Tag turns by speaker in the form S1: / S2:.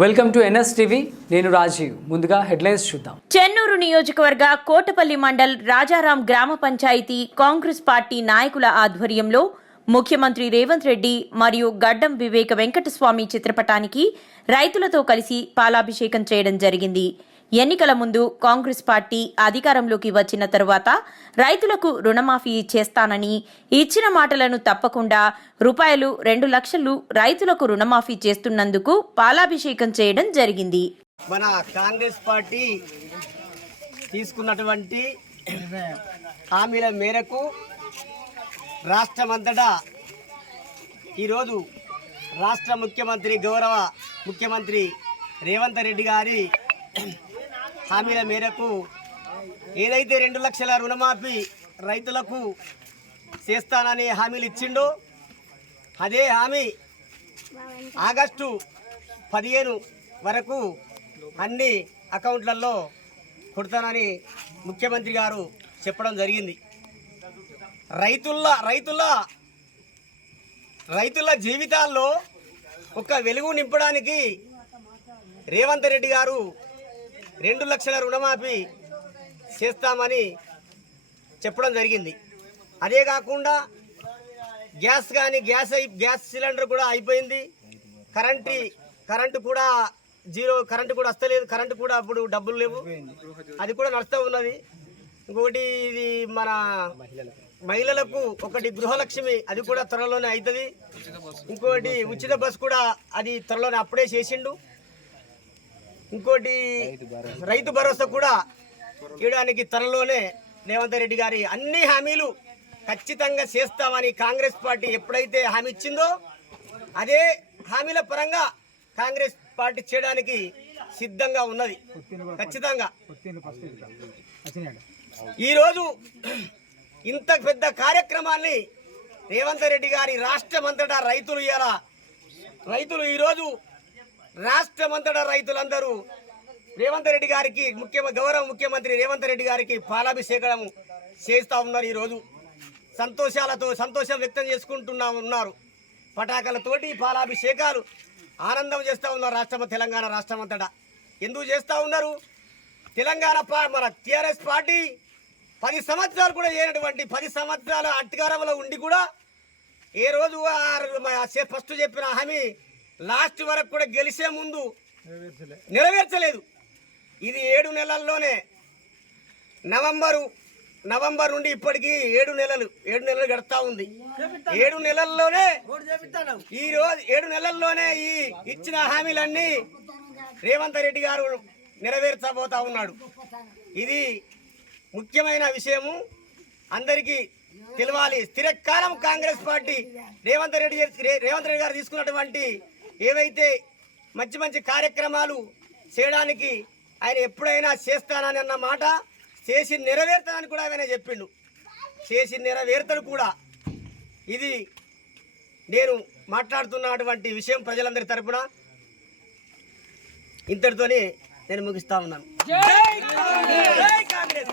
S1: Welcome to NS TV. నేను రాజీవ్. ముందుగా headlines చూద్దాం.
S2: చెన్నూరు నియోజకవర్గ కోటపల్లి మండల్ రాజారాం గ్రామ పంచాయతీ కాంగ్రెస్ పార్టీ నాయకుల ఆధ్వర్యంలో ముఖ్యమంత్రి రేవంత్ రెడ్డి మరియు గడ్డం వివేక వెంకటస్వామి చిత్రపటానికి రైతులతో కలిసి పాలాభిషేకం చేయడం జరిగింది. ఎన్నికల ముందు కాంగ్రెస్ పార్టీ అధికారంలోకి వచ్చిన తరువాత రైతులకు రుణమాఫీ చేస్తానని ఇచ్చిన మాటలను తప్పకుండా రూపాయలు రెండు లక్షలు రైతులకు రుణమాఫీ చేస్తున్నందుకు పాలాభిషేకం చేయడం జరిగింది.
S3: మన కాంగ్రెస్ పార్టీ తీసుకున్నటువంటి హామీల మేరకు రాష్ట్రమంతటా ఈరోజు రాష్ట్ర ముఖ్యమంత్రి గౌరవ ముఖ్యమంత్రి రేవంత్ రెడ్డి గారి హామీల మేరకు ఏదైతే రెండు లక్షల రుణమాఫీ రైతులకు చేస్తానని హామీలు ఇచ్చిండో అదే హామీ ఆగస్టు పదిహేను వరకు అన్ని అకౌంట్లలో కొడతానని ముఖ్యమంత్రి గారు చెప్పడం జరిగింది. రైతుల రైతుల రైతుల జీవితాల్లో ఒక వెలుగు నింపడానికి రేవంత్ రెడ్డి గారు రెండు లక్షల రుణమాఫీ చేస్తామని చెప్పడం జరిగింది. అదే కాకుండా గ్యాస్ కానీ గ్యాస్ అయి గ్యాస్ సిలిండర్ కూడా అయిపోయింది. కరెంటు కరెంటు కూడా జీరో కరెంటు కూడా వస్తలేదు. కరెంటు కూడా అప్పుడు డబ్బులు లేవు. అది కూడా నడుస్తూ ఉన్నది. ఇంకొకటి ఇది మన మహిళలకు ఒకటి గృహలక్ష్మి అది కూడా త్వరలోనే అవుతుంది ఇంకోటి ఉచిత బస్ కూడా అది త్వరలోనే అప్పుడే చేసిండు. ఇంకోటి రైతు భరోసా. కూడా ఇవ్వడానికి త్వరలోనే రేవంత్ రెడ్డి గారి అన్ని హామీలు ఖచ్చితంగా చేస్తామని కాంగ్రెస్ పార్టీ ఎప్పుడైతే హామీ ఇచ్చిందో అదే హామీల పరంగా కాంగ్రెస్ పార్టీ చేయడానికి సిద్ధంగా ఉన్నది. ఖచ్చితంగా. ఈరోజు ఇంత పెద్ద కార్యక్రమాన్ని రేవంత్ రెడ్డి గారి రాష్ట్రమంతటా రైతులు ఇవాళ రైతులు ఈరోజు రాష్ట్రమంతటా రైతులందరూ రేవంత్ రెడ్డి గారికి ముఖ్య గౌరవ ముఖ్యమంత్రి రేవంత్ రెడ్డి గారికి పాలాభిషేకం చేస్తూ ఉన్నారు ఈరోజు. సంతోషాలతో సంతోషం వ్యక్తం చేసుకుంటున్నా ఉన్నారు. పటాకలతోటి పాలాభిషేకాలు ఆనందం చేస్తూ ఉన్నారు రాష్ట్రం తెలంగాణ రాష్ట్రం అంతటా ఎందుకు చేస్తూ ఉన్నారు? తెలంగాణ మన టీఆర్ఎస్ పార్టీ పది సంవత్సరాలు కూడా చేయనటువంటి పది సంవత్సరాల అధికారంలో ఉండి కూడా ఏ రోజు ఫస్ట్ చెప్పిన హామీ లాస్ట్ వరకు కూడా గెలిచే ముందు నెరవేర్చలేదు. ఇది ఏడు నెలల్లోనే నవంబరు నవంబర్ నుండి ఇప్పటికి ఏడు నెలలు ఏడు నెలలు గడుస్తా ఉంది. ఏడు నెలల్లోనే ఈ రోజు ఏడు నెలల్లోనే ఈ ఇచ్చిన హామీలన్నీ రేవంత్ రెడ్డి గారు నెరవేర్చబోతా ఉన్నాడు. ఇది ముఖ్యమైన విషయము. అందరికీ తెలవాలి. స్థిరకాలం కాంగ్రెస్ పార్టీ రేవంత్ రెడ్డి రేవంత్ రెడ్డి గారు తీసుకున్నటువంటి ఏవైతే మంచి మంచి కార్యక్రమాలు చేయడానికి ఆయన ఎప్పుడైనా చేస్తానని అన్న మాట చేసి నెరవేర్తానని కూడా ఆయన చెప్పిండు. చేసి నెరవేర్తలు కూడా. ఇది నేను మాట్లాడుతున్నటువంటి విషయం ప్రజలందరి తరపున. ఇంతటితోనే నేను ముగిస్తా ఉన్నాను. జై కాంగ్రెస్!